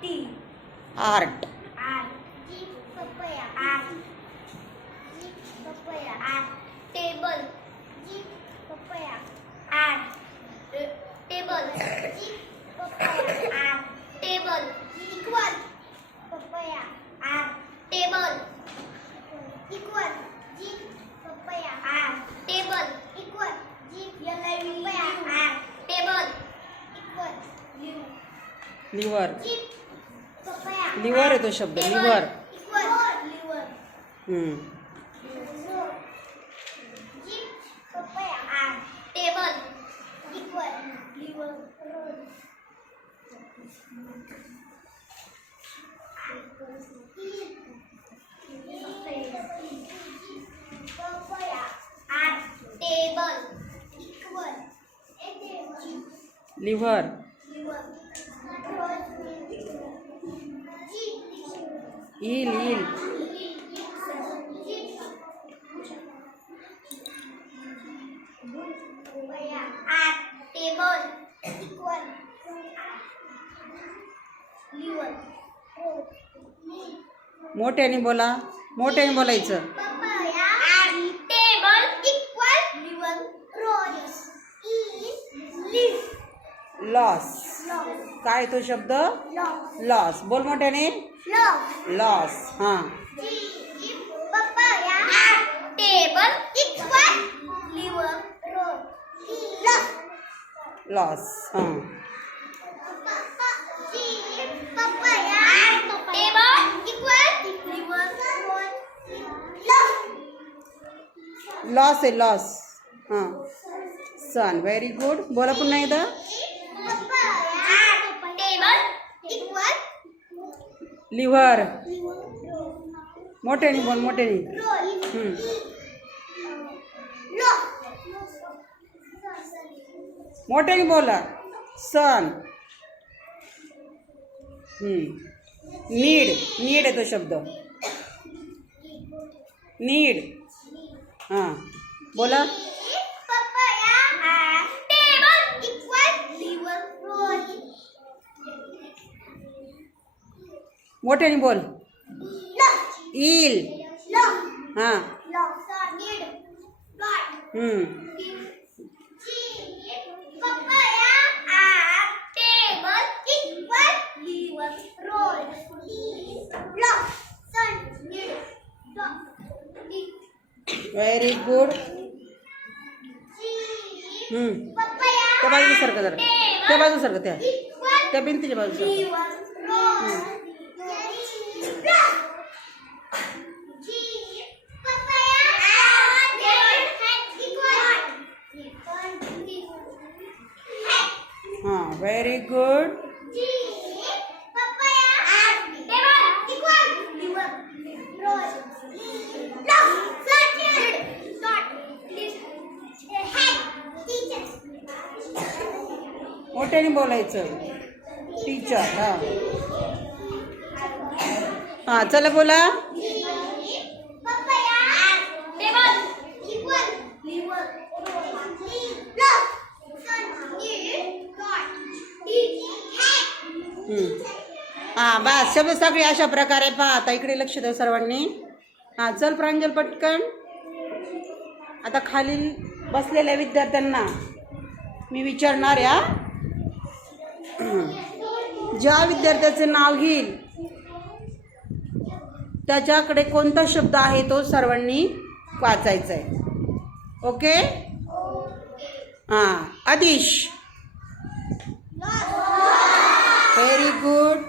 T. Art. R G papaya R G papaya R table. G papaya R table. G papaya R table. Equal. Papaya R table equal G papaya R table. Equal. G papaya R table equal liver आहे तो शब्द liver. Equal liver hmm. G papaya R table equal liver papaya R table equal liver eel eel R table equal liver मोठ्याने बोला मोठ्याने बोलायचं. Papaya table equal liver rose is live loss काय तो शब्द? लॉस लॉस बोल मोठ्याने. Loss loss हां। Papaya table equal liver rose loss loss हां। Papaya table equal liver rose loss loss आहे लॉस हां। सन व्हेरी गुड बोला पुन्हा एकदा टेबल इक्वल लिव्हर मोठ्याने बोल मोठ्याने रोल हम्म. मोठ्याने बोला. सन. नीड. नीड आहे तो शब्द. नीड. हां. Roll block sun need very good त्या बाजूला सारखं जरा. त्या बाजूला सारखं त्या. त्या भिंतीच्या बाजूला हां व्हेरी गुड मोठ्याने बोलायचं. टीचर हां. हां चला बोला. हां बस शब्द सगळी अशा प्रकारे पहा. आता इकडे लक्ष द्या सर्वांनी. हां चल प्रांजल पटकन. आता खाली बसलेल्या विद्यार्थ्यांना मी विचारणार या ज्या विद्यार्थ्याचे नाव घेईल त्याच्याकडे कोणता शब्द आहे तो सर्वांनी वाचायचा आहे ओके? हां Aadish. Very good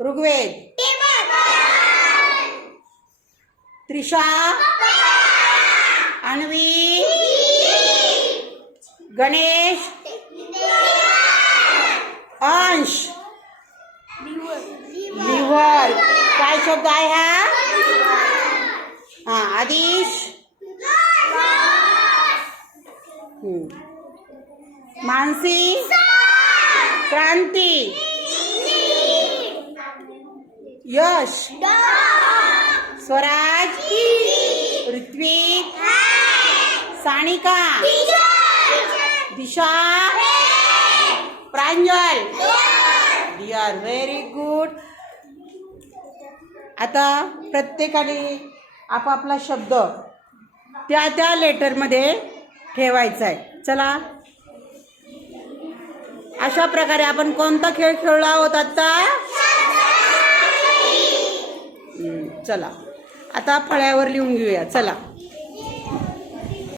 Rigved. Trisha. Anvi. Ganesh. Ansh. Liver. काय शब्द आहे हा? हा Aadish. Mansi. Kranti. Yash. Swaraj. Rutvik. Sanika. Disha. Pranjal. D R very good आता प्रत्येकाने आपापला शब्द त्या त्या लेटरमध्ये ठेवायचा आहे चला. अशा प्रकारे आपण कोणता खेळ खेळलो आहोत आता हम्म, चला. आता फळ्यावर लिहून घेऊया. चला.